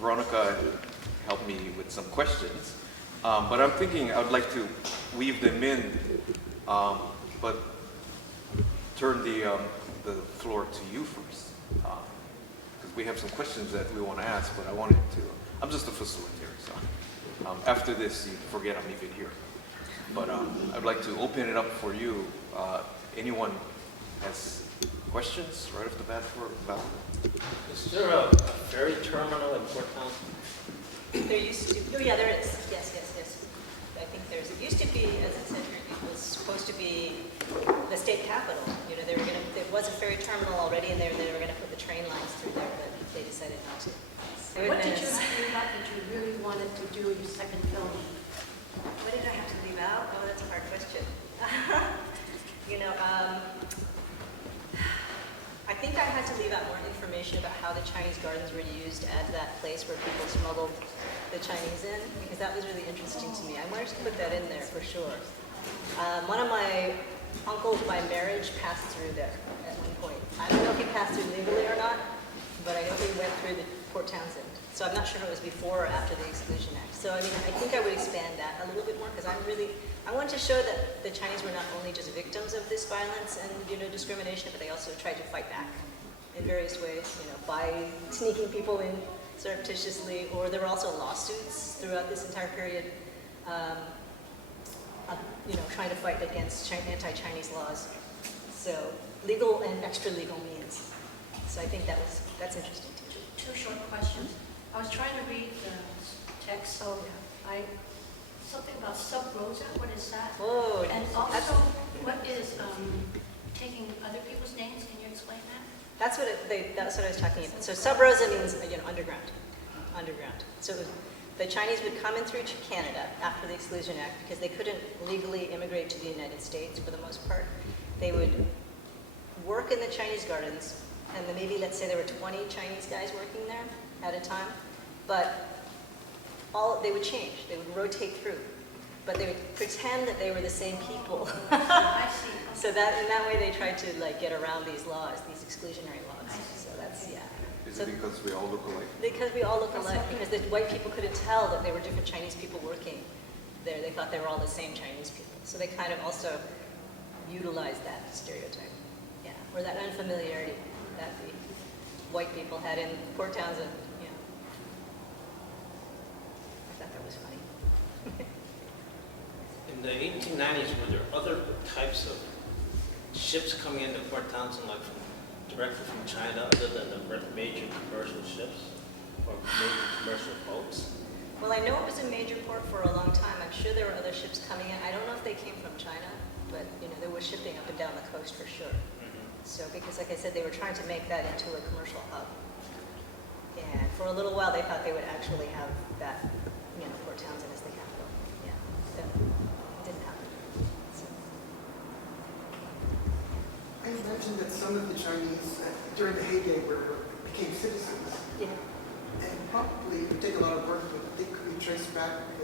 Veronica helped me with some questions, but I'm thinking I'd like to weave them in, but turn the floor to you first, because we have some questions that we want to ask, but I wanted to, I'm just a facilitator, so after this you forget I'm even here. But I'd like to open it up for you. Anyone has questions right off the bat for Val? Is there a ferry terminal in Port Townsend? There used to be. Oh yeah, there is. Yes. I think there's. It used to be, as it said here, it was supposed to be the state capital. You know, there was a ferry terminal already, and they were going to put the train lines through there, but they decided not to. What did you leave out that you really wanted to do in your second film? What did I have to leave out? Oh, that's a hard question. You know, I think I had to leave out more information about how the Chinese gardens were used as that place where people smuggled the Chinese in, because that was really interesting to me. I wanted to put that in there for sure. One of my uncles by marriage passed through there at one point. I don't know if he passed through legally or not, but I know he went through the Port Townsend. So I'm not sure if it was before or after the Exclusion Act. So I mean, I think I would expand that a little bit more, because I wanted to show that the Chinese were not only just victims of this violence and, you know, discrimination, but they also tried to fight back in various ways, you know, by sneaking people in surreptitiously, or there were also lawsuits throughout this entire period, you know, trying to fight against anti-Chinese laws. So legal and extra-legal means. So I think that's interesting too. Two short questions. I was trying to read the text, so something about sub rosa. What is that? Oh, and also, what is taking other people's names? Can you explain that? That's what I was talking about. So sub rosa means, you know, underground. So the Chinese would come in through Canada after the Exclusion Act because they couldn't legally immigrate to the United States for the most part. They would work in the Chinese gardens, and then maybe, let's say there were 20 Chinese guys working there at a time, but they would change. They would rotate through, but they would pretend that they were the same people. I see. So that in that way they tried to like get around these laws, these exclusionary laws. So that's Is it because we all look alike? Because we all look alike. Because the white people couldn't tell that they were different Chinese people working there. They thought they were all the same Chinese people. So they kind of also utilized that stereotype, or that unfamiliarity that the white people had in Port Townsend. I thought that was funny. In the 1890s, were there other types of ships coming into Port Townsend, like directly from China, other than the major commercial ships or major commercial boats? Well, I know it was a major port for a long time. I'm sure there were other ships coming in. I don't know if they came from China, but you know, there was shipping up and down the coast for sure. So, because like I said, they were trying to make that into a commercial hub. And for a little while, they thought they would actually have that, you know, Port Townsend as the capital. Yeah, that didn't happen. So. I imagine that some of the Chinese, during the heyday, became citizens. Yeah. And probably it would take a lot of work, but they could be traced backwards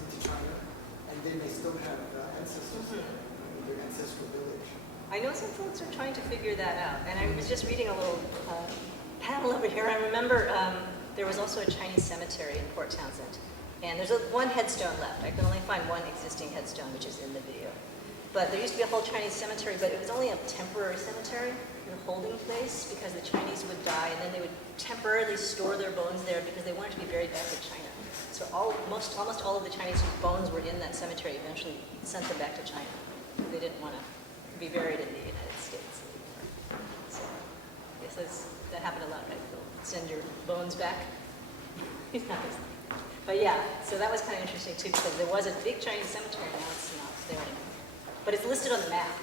into China, and they may still have ancestors in their ancestral village. I know some folks are trying to figure that out, and I was just reading a little panel over here. I remember there was also a Chinese cemetery in Port Townsend, and there's one headstone left. I can only find one existing headstone, which is in the video. But there used to be a whole Chinese cemetery, but it was only a temporary cemetery, a holding place, because the Chinese would die, and then they would temporarily store their bones there because they wanted to be buried back in China. So almost all of the Chinese whose bones were in that cemetery eventually sent them back to China. They didn't want to be buried in the United States. So I guess that happened a lot, right? They'll send your bones back. But yeah, so that was kind of interesting too, because there was a big Chinese cemetery, now it's not there anymore. But it's listed on the map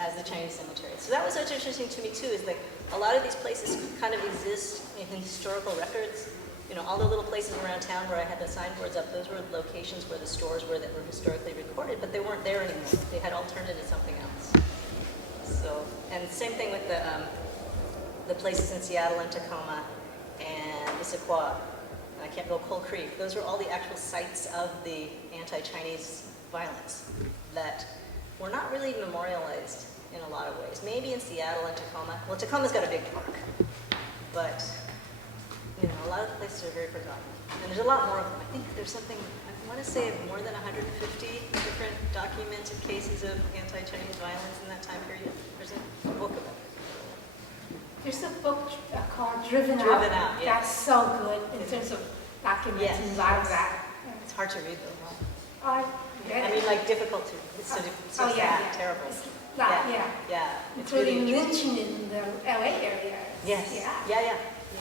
as the Chinese cemetery. So that was what's interesting to me too, is like a lot of these places kind of exist in historical records. You know, all the little places around town where I had the signboards up, those were locations where the stores were that were historically recorded, but they weren't there anymore. They had all turned into something else. So, and same thing with the places in Seattle and Tacoma and Issaquah, and I can't go Coal Creek. Those were all the actual sites of the anti-Chinese violence that were not really memorialized in a lot of ways. Maybe in Seattle and Tacoma. Well, Tacoma's got a big park, but you know, a lot of the places are very forgotten. And there's a lot more of them. I think there's something, I want to say more than 150 different documented cases of anti-Chinese violence in that time period. There's a book about it. There's a book called Driven Out. Driven Out, yeah. That's so good in terms of documenting a lot of that. It's hard to read though. I I mean, like difficult to, it's so sad, terrible. Yeah. Yeah. It's really Including interesting. lynching in the LA area. Yes. Yeah. Yeah.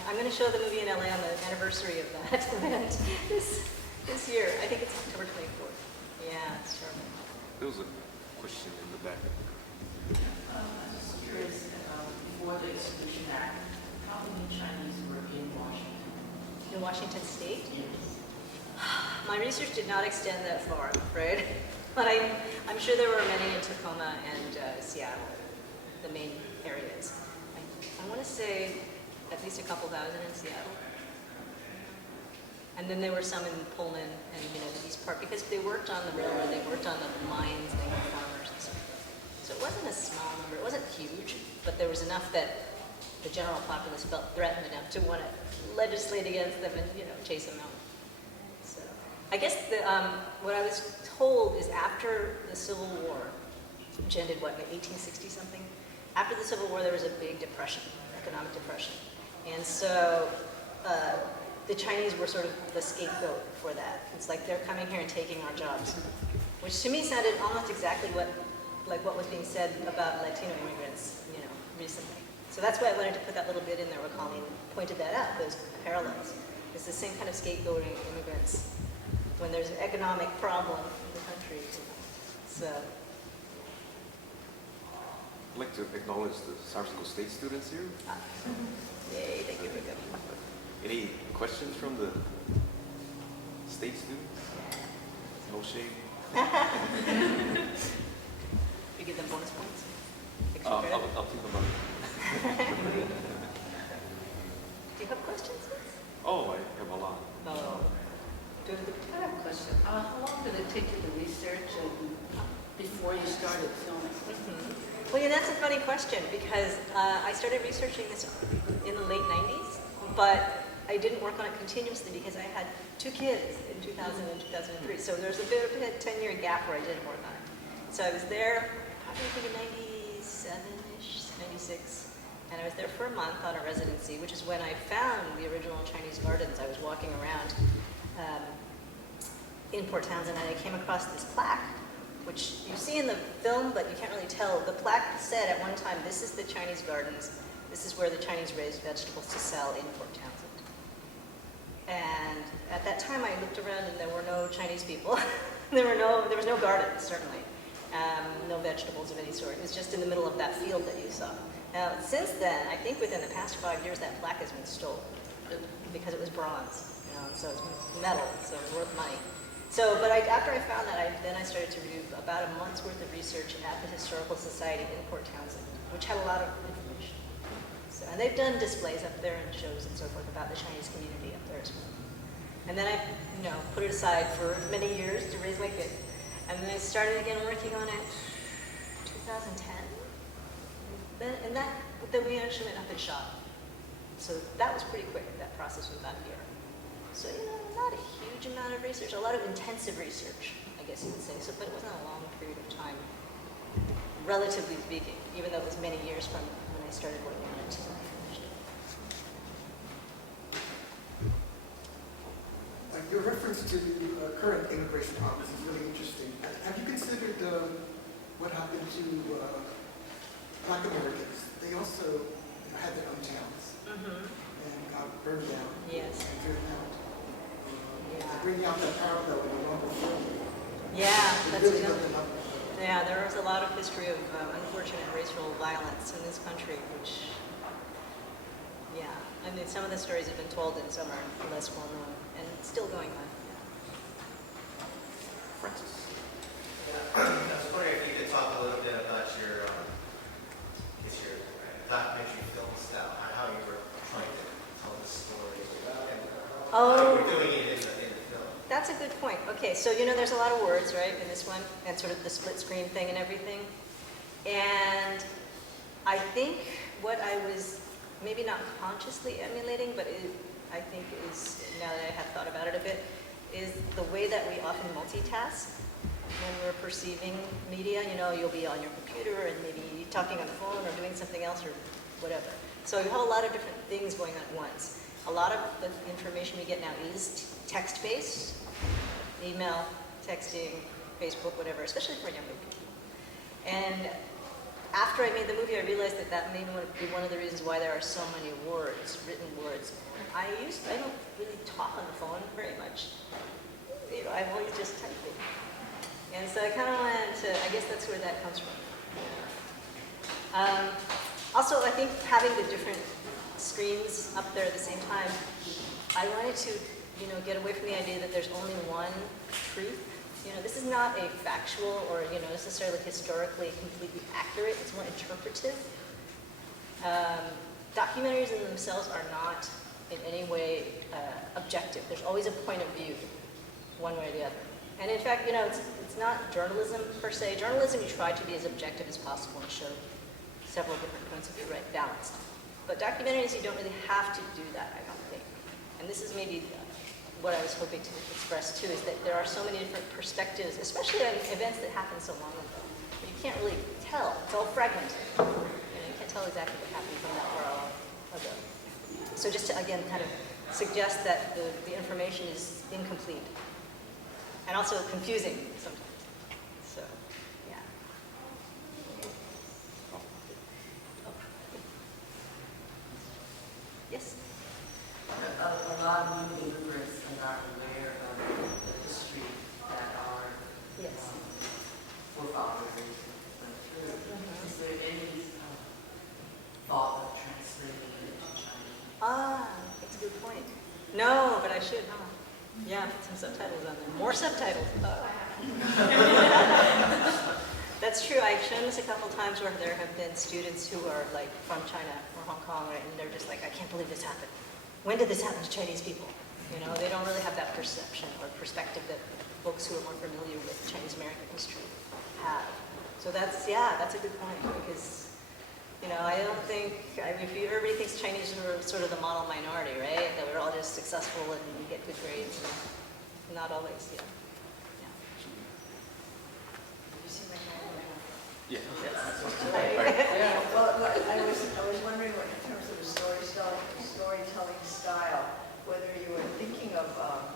I'm going to show the movie in LA on the anniversary of that event this year. I think it's October 24th. Yeah, it's terrible. There was a question in the back. I'm just curious, before the Exclusion Act, how many Chinese were in Washington? In Washington State? Yes. My research did not extend that far, I'm afraid. But I'm sure there were many in Tacoma and Seattle, the main areas. I want to say at least a couple thousand in Seattle. And then there were some in Pullman and, you know, the east part, because they worked on the railroad, they worked on the mines, they were farmers and stuff. So it wasn't a small number, it wasn't huge, but there was enough that the general populace felt threatened enough to want to legislate against them and, you know, chase them out. So I guess what I was told is after the Civil War, which ended, what, in 1860 something? After the Civil War, there was a big depression, economic depression. And so the Chinese were sort of the scapegoat for that. It's like they're coming here and taking our jobs, which to me sounded almost exactly like what was being said about Latino immigrants, you know, recently. So that's why I wanted to put that little bit in there where Colleen pointed that out, those parallels. It's the same kind of scapegoating immigrants when there's an economic problem in the country. So, I'd like to acknowledge the San Francisco State students here. yay, thank you for coming. Any questions from the state students? No shame. You give them bonus points? Extra I'll credit? think about it. Do you have questions? Oh, I have a lot. Oh. I have a question. How long did it take you to research before you started filming? Well, yeah, that's a funny question because I started researching this in the late 90s, but I didn't work on it continuously because I had 2 kids in 2000 and 2003. So there was a bit of a 10-year gap where I didn't work on it. So I was there, probably I think in 97-ish, 96, and I was there for a month on a residency, which is when I found the original Chinese gardens. I was walking around in Port Townsend and I came across this plaque, which you see in the film, but you can't really tell. The plaque said at one time, this is the Chinese gardens. This is where the Chinese raised vegetables to sell in Port Townsend. And at that time, I looked around and there were no Chinese people. there was no gardens, certainly. No vegetables of any sort. It was just in the middle of that field that you saw. Now, since then, I think within the past 5 years, that plaque has been stolen because it was bronze, you know, so it's metal, so it was worth money. So, but after I found that, then I started to do about a month's worth of research at the Historical Society in Port Townsend, which had a lot of information. So, and they've done displays up there and shows and so forth about the Chinese community up there as well. And then I, you know, put it aside for many years to raise my kid. And then I started again working on it 2010. Then we actually went up and shot. So that was pretty quick. That process was about a year. So, you know, not a huge amount of research, a lot of intensive research, I guess you would say. So, but it wasn't a long period of time, relatively speaking, even though it was many years from when I started working on it to when I finished it. Your reference to the current immigration problems is really interesting. Have you considered what happened to Black Americans? They also had their own towns and got burned down Yes. and driven out. Yeah. Bringing out that parallel in the longer film. Yeah, It that's really good. opened up. Yeah, there was a lot of history of unfortunate racial violence in this country, which, yeah, I mean, some of the stories have been told and some are less well known, and it's still going on. Francis. I was wondering if you could talk a little bit about your documentary film style, how you were trying to tell the story, and how you were doing it in the film. That's a good point. Okay, so you know there's a lot of words, right, in this one, and sort of the split screen thing and everything. And I think what I was maybe not consciously emulating, but I think think is, now that I have thought about it a bit, is the way that we often multitask when we're perceiving media. You know, you'll be on your computer and maybe talking on the phone or doing something else or whatever. So you have a lot of different things going on at once. A lot of the information we get now is text-based, email, texting, Facebook, whatever, especially for younger people. And after I made the movie, I realized that that may be one of the reasons why there are so many words, written words. I don't really talk on the phone very much. You know, I'm always just typing. And so I kind of wanted to, I guess that's where that comes from. Also, I think having the different screens up there at the same time, I wanted to, you know, get away from the idea that there's only one truth. You know, this is not a factual or, you know, necessarily historically completely accurate. It's more interpretive. Documentaries in themselves are not in any way objective. There's always a point of view, one way or the other. And in fact, you know, it's not journalism per se. Journalism, you try to be as objective as possible and show several different points of view, right, balanced. But documentaries, you don't really have to do that, I don't think. And this is maybe what I was hoping to express too, is that there are so many different perspectives, especially on events that happened so long ago. You can't really tell. It's all fragmented. You know, you can't tell exactly what happened from that far ago. So just to, again, kind of suggest that the information is incomplete and also confusing sometimes. So, yeah. Yes? A lot of new immigrants are not aware of the history that our Yes. forefathers went through. Is there any thought of translating it into Chinese? Ah, that's a good point. No, but I should, huh? Yeah, put some subtitles on there. More subtitles. Oh. That's true. I've shown this a couple times where there have been students who are like from China or Hong Kong, right? And they're just like, I can't believe this happened. When did this happen to Chinese people? You know, they don't really have that perception or perspective that folks who are more familiar with Chinese American history have. So that's, yeah, that's a good point because, you know, I don't think, I mean, everybody thinks Chinese are sort of the model minority, right? That we're all just successful and we get good grades. And not always, yeah. Yeah. Well, I was wondering what, in terms of the storytelling style, whether you were thinking of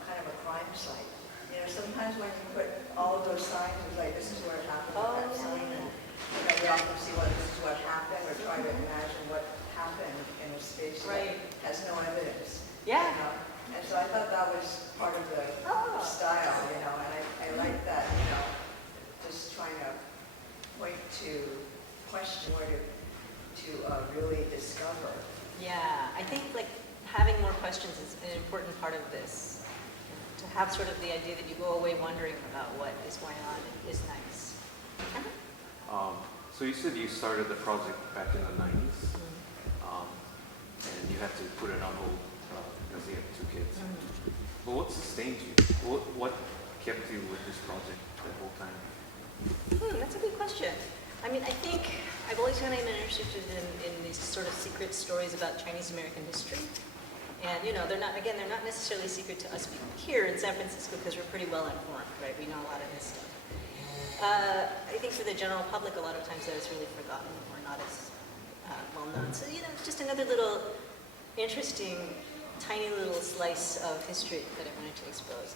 kind of a crime site. You know, sometimes when you put all of those signs, it's like, this is where it happened, that sign, and you know, we often see, well, this is what happened, or try to imagine what happened in a space that has no evidence. Yeah. You know? And so I thought that was part of the style, you know, and I like that, you know, just trying to point to question or to really discover. Yeah, I think like having more questions is an important part of this. To have sort of the idea that you go away wondering about what is going on is nice. So you said you started the project back in the 90s, and you had to put it on hold because you have 2 kids. But what sustained you? What kept you with this project the whole time? That's a good question. I mean, I think I've always kind of been interested in these sort of secret stories about Chinese American history. And, you know, they're not necessarily secret to us here in San Francisco because we're pretty well informed, right? We know a lot of this stuff. I think for the general public, a lot of times that is really forgotten or not as well known. So, you know, it's just another little interesting, tiny little slice of history that I wanted to expose.